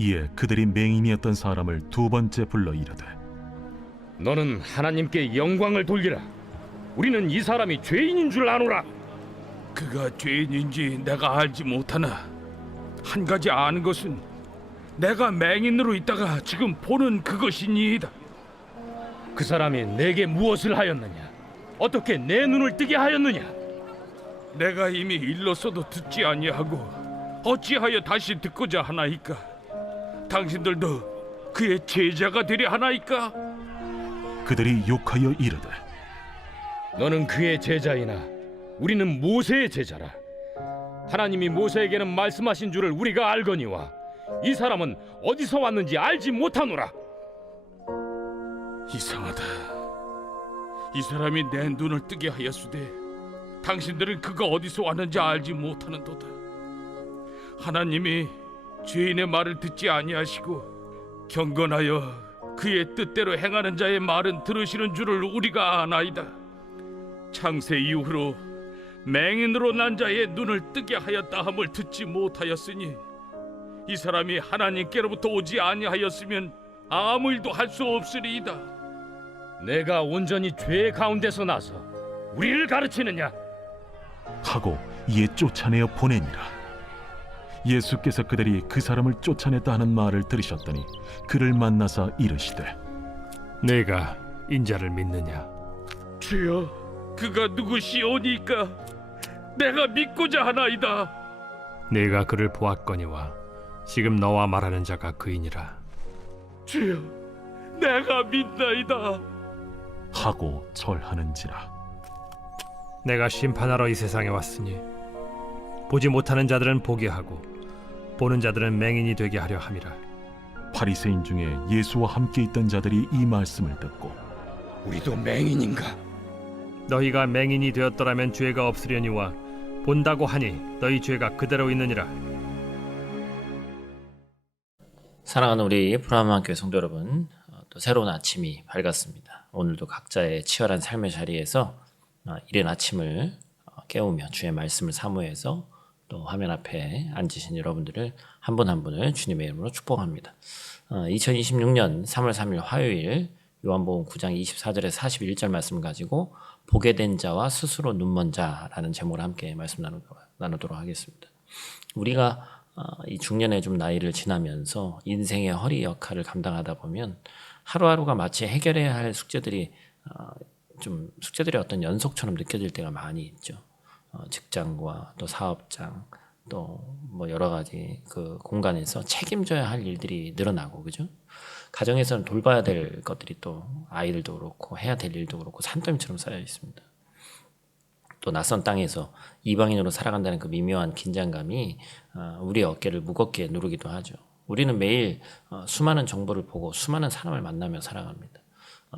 이에 그들이 맹인이었던 사람을 두 번째 불러 이르되, 너는 하나님께 영광을 돌리라. 우리는 이 사람이 죄인인 줄 아노라. 그가 죄인인지 내가 알지 못하나 한 가지 아는 것은 내가 맹인으로 있다가 지금 보는 그것이니이다. 그 사람이 내게 무엇을 하였느냐? 어떻게 내 눈을 뜨게 하였느냐? 내가 이미 일렀어도 듣지 아니하고 어찌하여 다시 듣고자 하나이까? 당신들도 그의 제자가 되려 하나이까? 그들이 욕하여 이르되, 너는 그의 제자이나 우리는 모세의 제자라. 하나님이 모세에게는 말씀하신 줄을 우리가 알거니와 이 사람은 어디서 왔는지 알지 못하노라. 이상하다. 이 사람이 내 눈을 뜨게 하였으되 당신들은 그가 어디서 왔는지 알지 못하는도다. 하나님이 죄인의 말을 듣지 아니하시고 경건하여 그의 뜻대로 행하는 자의 말은 들으시는 줄을 우리가 아나이다. 창세 이후로 맹인으로 난 자의 눈을 뜨게 하였다 함을 듣지 못하였으니 이 사람이 하나님께로부터 오지 아니하였으면 아무 일도 할 수 없으리이다. 내가 온전히 죄 가운데서 나서 우리를 가르치느냐? 하고 이에 쫓아내어 보내니라. 예수께서 그들이 그 사람을 쫓아냈다 하는 말을 들으셨더니 그를 만나사 이르시되, 내가 인자를 믿느냐? 주여, 그가 누구시오니까 내가 믿고자 하나이다. 내가 그를 보았거니와 지금 너와 말하는 자가 그이니라. 주여, 내가 믿나이다. 하고 절하는지라. 내가 심판하러 이 세상에 왔으니 보지 못하는 자들은 보게 하고 보는 자들은 맹인이 되게 하려 함이라. 바리새인 중에 예수와 함께 있던 자들이 이 말씀을 듣고, 우리도 맹인인가? 너희가 맹인이 되었더라면 죄가 없으려니와 본다고 하니 너희 죄가 그대로 있느니라. 사랑하는 우리 브라함교회 성도 여러분, 또 새로운 아침이 밝았습니다. 오늘도 각자의 치열한 삶의 자리에서 이른 아침을 깨우며 주의 말씀을 사모해서 또 화면 앞에 앉으신 여러분들을 한 분 한 분을 주님의 이름으로 축복합니다. 2026년 3월 3일 화요일 요한복음 9장 24절에서 41절 말씀을 가지고 보게 된 자와 스스로 눈먼 자라는 제목으로 함께 말씀 나누도록 하겠습니다. 우리가 이 중년에 좀 나이를 지나면서 인생의 허리 역할을 감당하다 보면 하루하루가 마치 해결해야 할 숙제들이 숙제들의 어떤 연속처럼 느껴질 때가 많이 있죠. 직장과 또 사업장 또 뭐 여러 가지 그 공간에서 책임져야 할 일들이 늘어나고, 그죠? 가정에서는 돌봐야 될 것들이 또 아이들도 그렇고 해야 될 일도 그렇고 산더미처럼 쌓여 있습니다. 또 낯선 땅에서 이방인으로 살아간다는 그 미묘한 긴장감이 우리의 어깨를 무겁게 누르기도 하죠. 우리는 매일 수많은 정보를 보고 수많은 사람을 만나며 살아갑니다.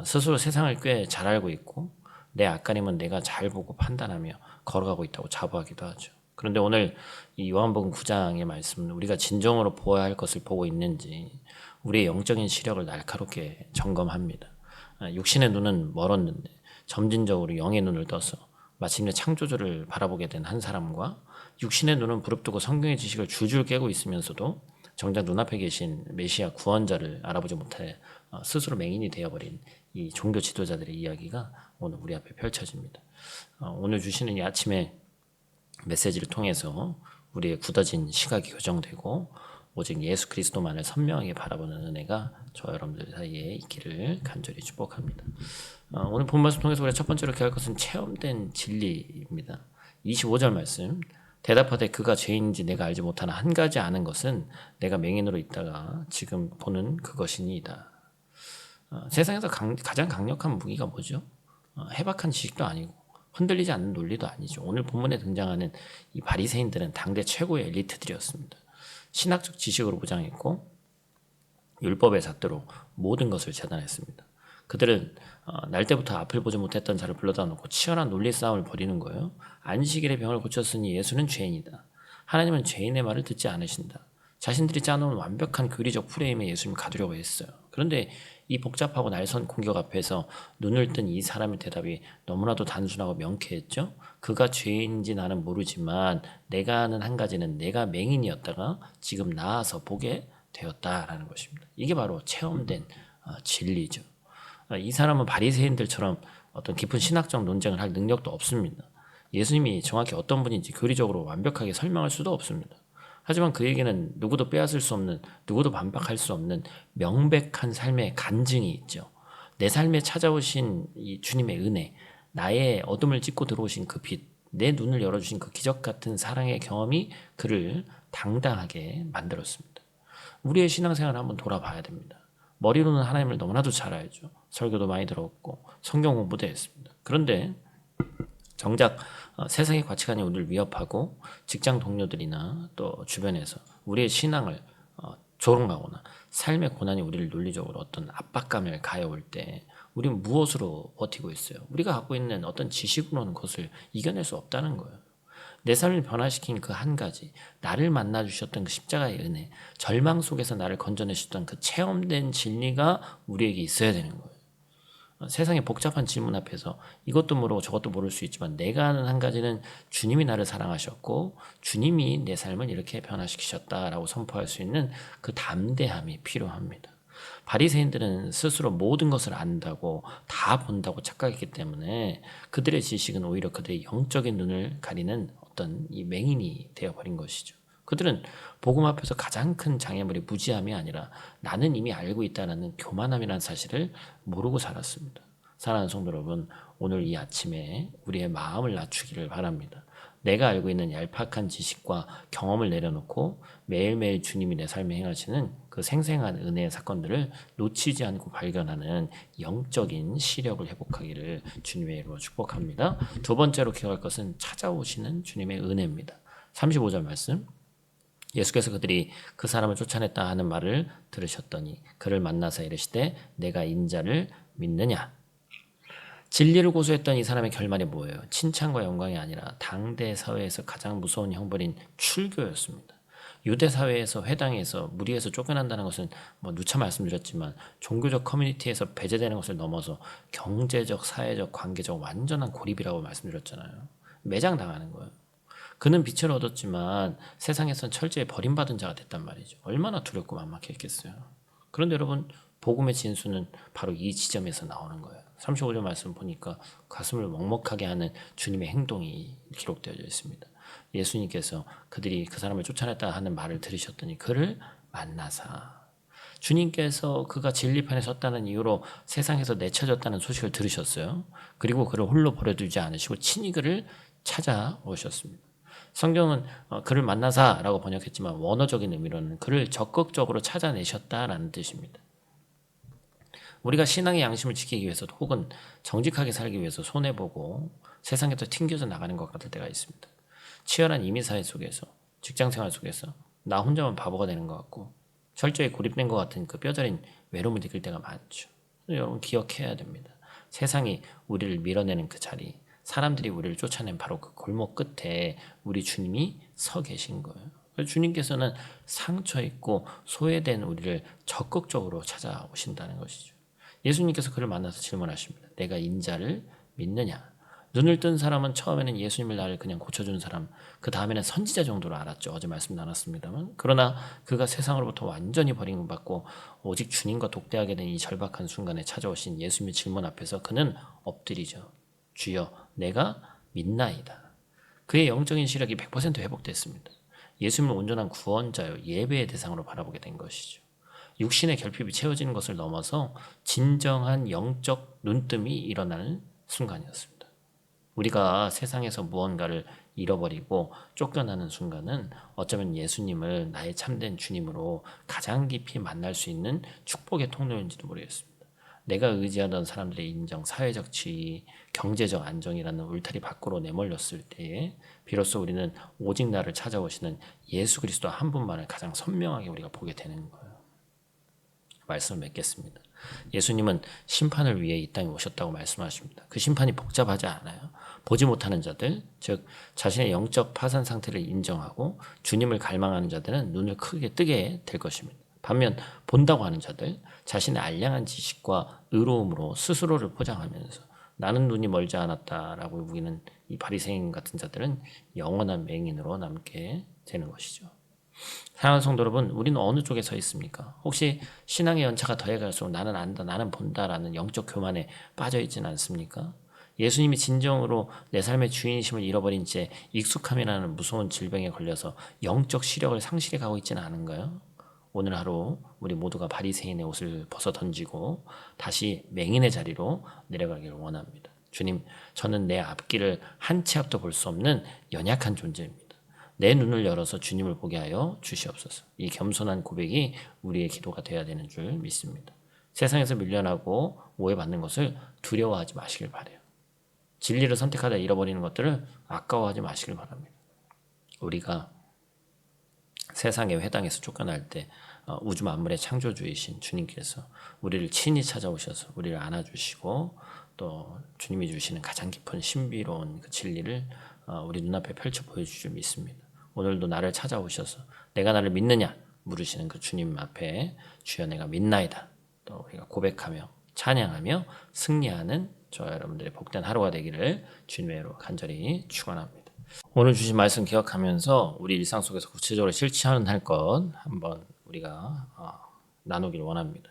스스로 세상을 꽤 잘 알고 있고 내 앞가림은 내가 잘 보고 판단하며 걸어가고 있다고 자부하기도 하죠. 그런데 오늘 이 요한복음 9장의 말씀은 우리가 진정으로 보아야 할 것을 보고 있는지 우리의 영적인 시력을 날카롭게 점검합니다. 육신의 눈은 멀었는데 점진적으로 영의 눈을 떠서 마침내 창조주를 바라보게 된 한 사람과 육신의 눈은 부릅뜨고 성경의 지식을 줄줄 깨고 있으면서도 정작 눈앞에 계신 메시아 구원자를 알아보지 못해 스스로 맹인이 되어버린 이 종교 지도자들의 이야기가 오늘 우리 앞에 펼쳐집니다. 오늘 주시는 이 아침의 메시지를 통해서 우리의 굳어진 시각이 교정되고 오직 예수 그리스도만을 선명하게 바라보는 은혜가 저와 여러분들 사이에 있기를 간절히 축복합니다. 오늘 본 말씀 통해서 우리가 첫 번째로 기할 것은 체험된 진리입니다. 25절 말씀, 대답하되 그가 죄인인지 내가 알지 못하나 한 가지 아는 것은 내가 맹인으로 있다가 지금 보는 그것이니이다. 세상에서 가장 강력한 무기가 뭐죠? 해박한 지식도 아니고 흔들리지 않는 논리도 아니죠. 오늘 본문에 등장하는 이 바리새인들은 당대 최고의 엘리트들이었습니다. 신학적 지식으로 무장했고 율법의 잣대로 모든 것을 재단했습니다. 그들은 날 때부터 앞을 보지 못했던 자를 불러다 놓고 치열한 논리 싸움을 벌이는 거예요. 안식일의 병을 고쳤으니 예수는 죄인이다. 하나님은 죄인의 말을 듣지 않으신다. 자신들이 짜놓은 완벽한 교리적 프레임에 예수님을 가두려고 했어요. 그런데 이 복잡하고 날선 공격 앞에서 눈을 뜬 이 사람의 대답이 너무나도 단순하고 명쾌했죠. 그가 죄인인지 나는 모르지만 내가 아는 한 가지는 내가 맹인이었다가 지금 나아서 보게 되었다라는 것입니다. 이게 바로 체험된 진리죠. 이 사람은 바리새인들처럼 어떤 깊은 신학적 논쟁을 할 능력도 없습니다. 예수님이 정확히 어떤 분인지 교리적으로 완벽하게 설명할 수도 없습니다. 하지만 그에게는 누구도 빼앗을 수 없는, 누구도 반박할 수 없는 명백한 삶의 간증이 있죠. 내 삶에 찾아오신 이 주님의 은혜, 나의 어둠을 찢고 들어오신 그 빛, 내 눈을 열어주신 그 기적 같은 사랑의 경험이 그를 당당하게 만들었습니다. 우리의 신앙생활을 한번 돌아봐야 됩니다. 머리로는 하나님을 너무나도 잘 알죠. 설교도 많이 들었고 성경 공부도 했습니다. 그런데 정작 세상의 가치관이 우리를 위협하고 직장 동료들이나 또 주변에서 우리의 신앙을 조롱하거나 삶의 고난이 우리를 논리적으로 어떤 압박감을 가해올 때 우리는 무엇으로 버티고 있어요? 우리가 갖고 있는 어떤 지식으로는 그것을 이겨낼 수 없다는 거예요. 내 삶을 변화시킨 그 한 가지, 나를 만나주셨던 그 십자가의 은혜, 절망 속에서 나를 건져내셨던 그 체험된 진리가 우리에게 있어야 되는 거예요. 세상의 복잡한 질문 앞에서 이것도 모르고 저것도 모를 수 있지만 내가 아는 한 가지는 주님이 나를 사랑하셨고 주님이 내 삶을 이렇게 변화시키셨다라고 선포할 수 있는 그 담대함이 필요합니다. 바리새인들은 스스로 모든 것을 안다고 다 본다고 착각했기 때문에 그들의 지식은 오히려 그들의 영적인 눈을 가리는 어떤 이 맹인이 되어버린 것이죠. 그들은 복음 앞에서 가장 큰 장애물이 무지함이 아니라 나는 이미 알고 있다는 교만함이라는 사실을 모르고 살았습니다. 사랑하는 성도 여러분, 오늘 이 아침에 우리의 마음을 낮추기를 바랍니다. 내가 알고 있는 얄팍한 지식과 경험을 내려놓고 매일매일 주님이 내 삶에 행하시는 그 생생한 은혜의 사건들을 놓치지 않고 발견하는 영적인 시력을 회복하기를 주님의 이름으로 축복합니다. 두 번째로 기억할 것은 찾아오시는 주님의 은혜입니다. 35절 말씀. 예수께서 그들이 그 사람을 쫓아냈다 하는 말을 들으셨더니 그를 만나서 이르시되 내가 인자를 믿느냐. 진리를 고수했던 이 사람의 결말이 뭐예요? 칭찬과 영광이 아니라 당대 사회에서 가장 무서운 형벌인 출교였습니다. 유대 사회에서 회당에서 무리에서 쫓겨난다는 것은 누차 말씀드렸지만 종교적 커뮤니티에서 배제되는 것을 넘어서 경제적, 사회적, 관계적 완전한 고립이라고 말씀드렸잖아요. 매장당하는 거예요. 그는 빛을 얻었지만 세상에선 철저히 버림받은 자가 됐단 말이죠. 얼마나 두렵고 만막했겠어요. 그런데 여러분, 복음의 진수는 바로 이 지점에서 나오는 거예요. 35절 말씀 보니까 가슴을 먹먹하게 하는 주님의 행동이 기록되어 있습니다. 예수님께서 그들이 그 사람을 쫓아냈다 하는 말을 들으셨더니 그를 만나사. 주님께서 그가 진리편에 섰다는 이유로 세상에서 내쳐졌다는 소식을 들으셨어요. 그리고 그를 홀로 버려두지 않으시고 친히 그를 찾아오셨습니다. 성경은 그를 만나사라고 번역했지만 원어적인 의미로는 그를 적극적으로 찾아내셨다라는 뜻입니다. 우리가 신앙의 양심을 지키기 위해서 혹은 정직하게 살기 위해서 손해보고 세상에서 튕겨져 나가는 것 같을 때가 있습니다. 치열한 이민사회 속에서, 직장생활 속에서 나 혼자만 바보가 되는 것 같고 철저히 고립된 것 같은 그 뼈저린 외로움을 느낄 때가 많죠. 여러분 기억해야 됩니다. 세상이 우리를 밀어내는 그 자리, 사람들이 우리를 쫓아낸 바로 그 골목 끝에 우리 주님이 서 계신 거예요. 주님께서는 상처 있고 소외된 우리를 적극적으로 찾아오신다는 것이죠. 예수님께서 그를 만나서 질문하십니다. 내가 인자를 믿느냐? 눈을 뜬 사람은 처음에는 예수님을 나를 그냥 고쳐주는 사람, 그 다음에는 선지자 정도로 알았죠. 어제 말씀 나눴습니다만. 그러나 그가 세상으로부터 완전히 버림받고 오직 주님과 독대하게 된 이 절박한 순간에 찾아오신 예수님의 질문 앞에서 그는 엎드리죠. 주여, 내가 믿나이다. 그의 영적인 시력이 100% 회복됐습니다. 예수님을 온전한 구원자요, 예배의 대상으로 바라보게 된 것이죠. 육신의 결핍이 채워지는 것을 넘어서 진정한 영적 눈뜸이 일어나는 순간이었습니다. 우리가 세상에서 무언가를 잃어버리고 쫓겨나는 순간은 어쩌면 예수님을 나의 참된 주님으로 가장 깊이 만날 수 있는 축복의 통로인지도 모르겠습니다. 내가 의지하던 사람들의 인정, 사회적 지위, 경제적 안정이라는 울타리 밖으로 내몰렸을 때에 비로소 우리는 오직 나를 찾아오시는 예수 그리스도 한 분만을 가장 선명하게 우리가 보게 되는 거예요. 말씀을 맺겠습니다. 예수님은 심판을 위해 이 땅에 오셨다고 말씀하십니다. 그 심판이 복잡하지 않아요. 보지 못하는 자들, 즉 자신의 영적 파산 상태를 인정하고 주님을 갈망하는 자들은 눈을 크게 뜨게 될 것입니다. 반면 본다고 하는 자들, 자신의 알량한 지식과 의로움으로 스스로를 포장하면서 나는 눈이 멀지 않았다라고 우기는 이 바리새인 같은 자들은 영원한 맹인으로 남게 되는 것이죠. 사랑하는 성도 여러분, 우리는 어느 쪽에 서 있습니까? 혹시 신앙의 연차가 더해갈수록 나는 안다, 나는 본다라는 영적 교만에 빠져 있지는 않습니까? 예수님이 진정으로 내 삶의 주인이심을 잃어버린 채 익숙함이라는 무서운 질병에 걸려서 영적 시력을 상실해 가고 있지는 않은가요? 오늘 하루 우리 모두가 바리새인의 옷을 벗어 던지고 다시 맹인의 자리로 내려가기를 원합니다. 주님, 저는 내 앞길을 한 치 앞도 볼 수 없는 연약한 존재입니다. 내 눈을 열어서 주님을 보게 하여 주시옵소서. 이 겸손한 고백이 우리의 기도가 되어야 되는 줄 믿습니다. 세상에서 밀려나고 오해받는 것을 두려워하지 마시길 바라요. 진리를 선택하다 잃어버리는 것들을 아까워하지 마시길 바랍니다. 우리가 세상의 회당에서 쫓겨날 때 우주 만물의 창조주이신 주님께서 우리를 친히 찾아오셔서 우리를 안아주시고 또 주님이 주시는 가장 깊은 신비로운 그 진리를 우리 눈앞에 펼쳐 보여주실 줄 믿습니다. 오늘도 나를 찾아오셔서 내가 나를 믿느냐 물으시는 그 주님 앞에 주여 내가 믿나이다. 또 우리가 고백하며 찬양하며 승리하는 저와 여러분들의 복된 하루가 되기를 주님으로 간절히 축원합니다. 오늘 주신 말씀 기억하면서 우리 일상 속에서 구체적으로 실천할 것 한번 우리가 나누길 원합니다.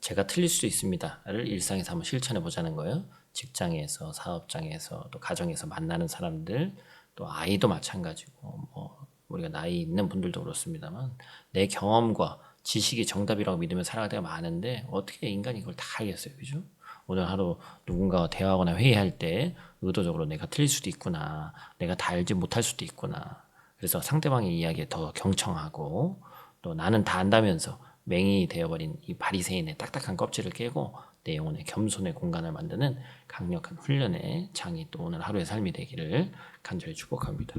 제가 틀릴 수도 있습니다를 일상에서 한번 실천해 보자는 거예요. 직장에서, 사업장에서, 또 가정에서 만나는 사람들, 또 아이도 마찬가지고 우리가 나이 있는 분들도 그렇습니다만 내 경험과 지식이 정답이라고 믿으며 살아갈 때가 많은데 어떻게 인간이 그걸 다 알겠어요, 그죠? 오늘 하루 누군가와 대화하거나 회의할 때 의도적으로 내가 틀릴 수도 있구나, 내가 다 알지 못할 수도 있구나. 그래서 상대방의 이야기에 더 경청하고 또 나는 다 안다면서 맹인이 되어버린 이 바리새인의 딱딱한 껍질을 깨고 내 영혼의 겸손의 공간을 만드는 강력한 훈련의 장이 또 오늘 하루의 삶이 되기를 간절히 축복합니다.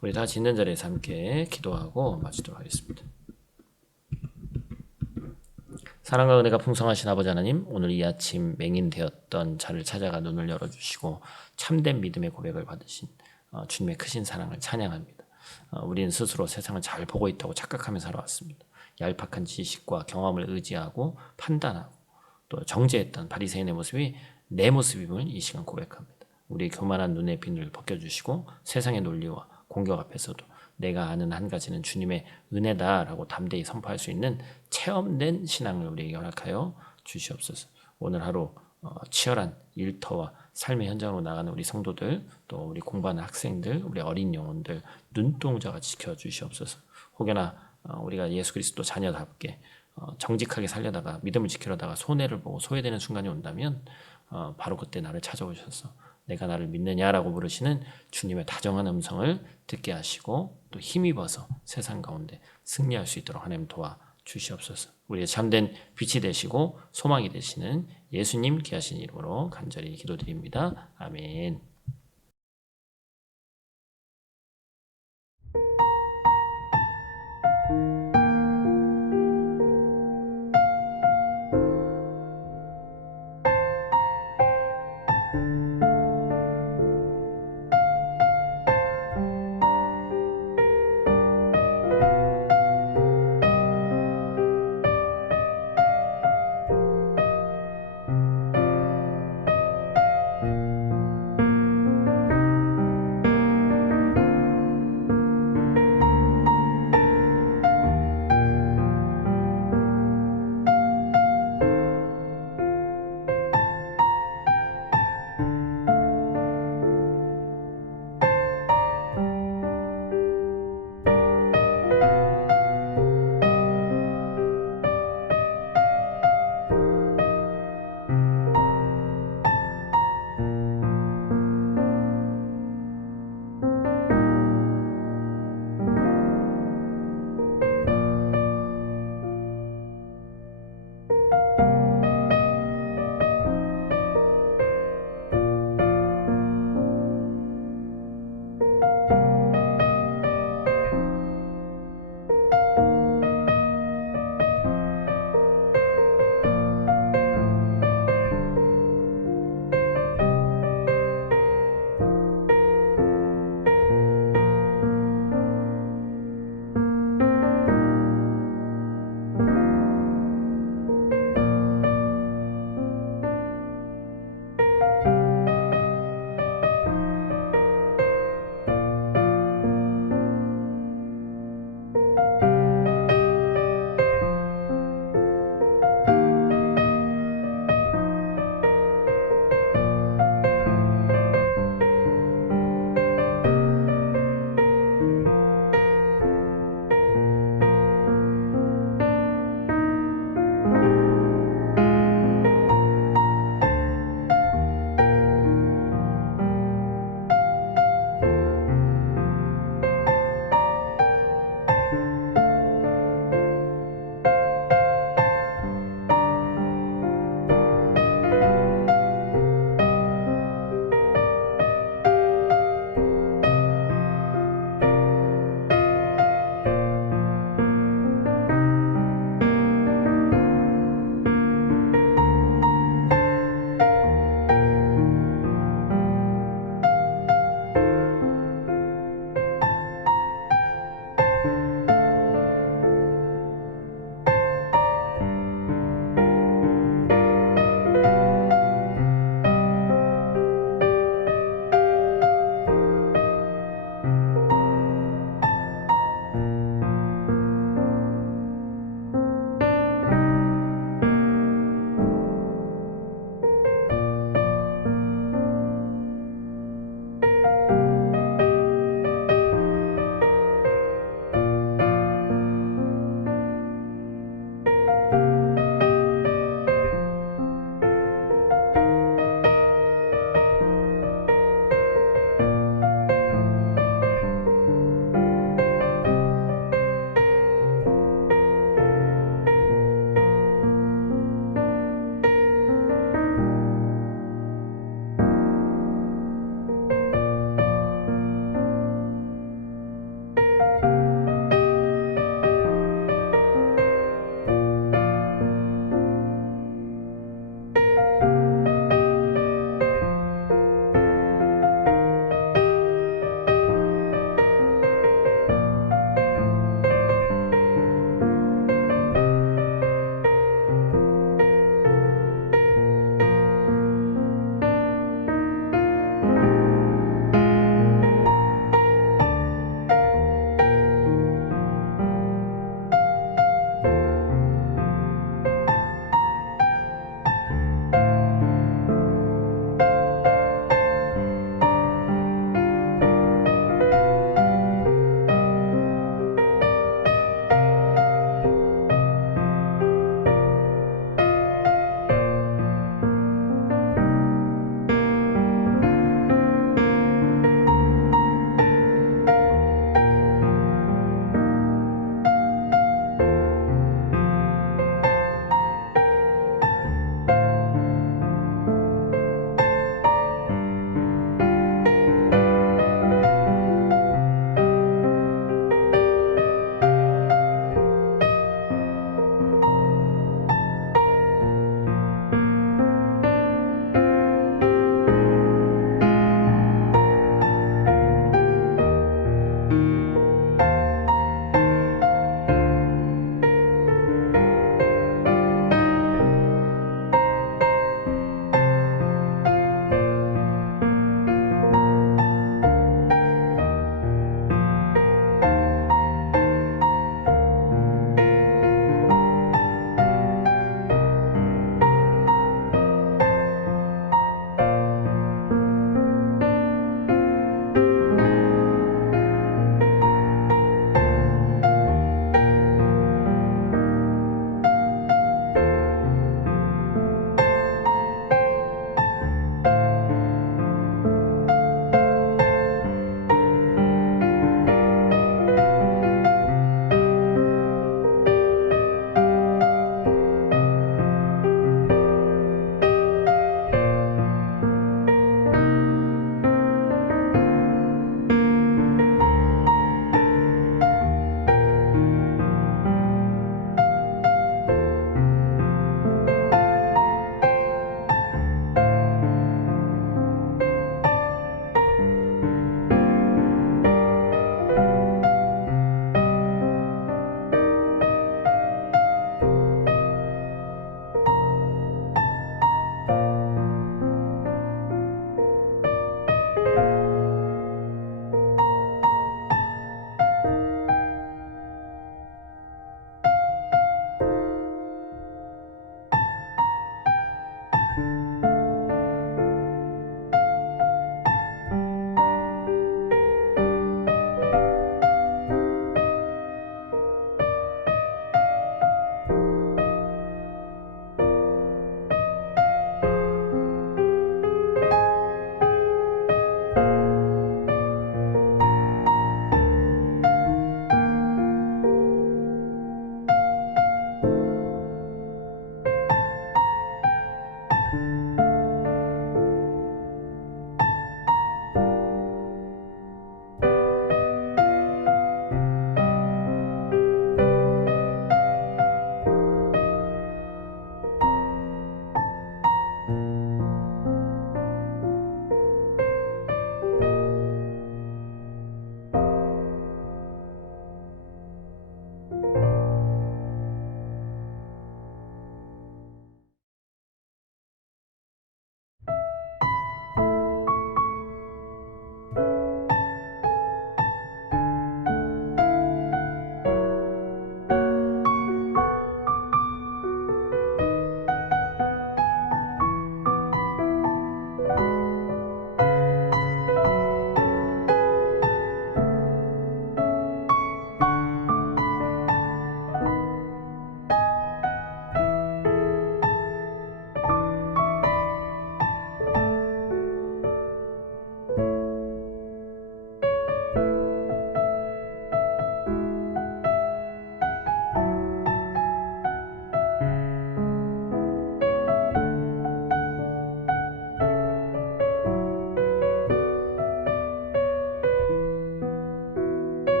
우리 다 같이 있는 자리에서 함께 기도하고 마치도록 하겠습니다. 사랑과 은혜가 풍성하신 아버지 하나님, 오늘 이 아침 맹인 되었던 자를 찾아가 눈을 열어주시고 참된 믿음의 고백을 받으신 주님의 크신 사랑을 찬양합니다. 우리는 스스로 세상을 잘 보고 있다고 착각하며 살아왔습니다. 얄팍한 지식과 경험을 의지하고 판단하고 또 정죄했던 바리새인의 모습이 내 모습임을 이 시간 고백합니다. 우리의 교만한 눈의 비늘을 벗겨주시고 세상의 논리와 공격 앞에서도 내가 아는 한 가지는 주님의 은혜다라고 담대히 선포할 수 있는 체험된 신앙을 우리에게 허락하여 주시옵소서. 오늘 하루 치열한 일터와 삶의 현장으로 나가는 우리 성도들, 또 우리 공부하는 학생들, 우리 어린 영혼들 눈동자가 지켜주시옵소서. 혹여나 우리가 예수 그리스도 자녀답게 정직하게 살려다가 믿음을 지키려다가 손해를 보고 소외되는 순간이 온다면 바로 그때 나를 찾아오셔서 내가 나를 믿느냐라고 물으시는 주님의 다정한 음성을 듣게 하시고 또 힘입어서 세상 가운데 승리할 수 있도록 하나님 도와주시옵소서. 우리의 참된 빛이 되시고 소망이 되시는 예수님 귀하신 이름으로 간절히 기도드립니다. 아멘.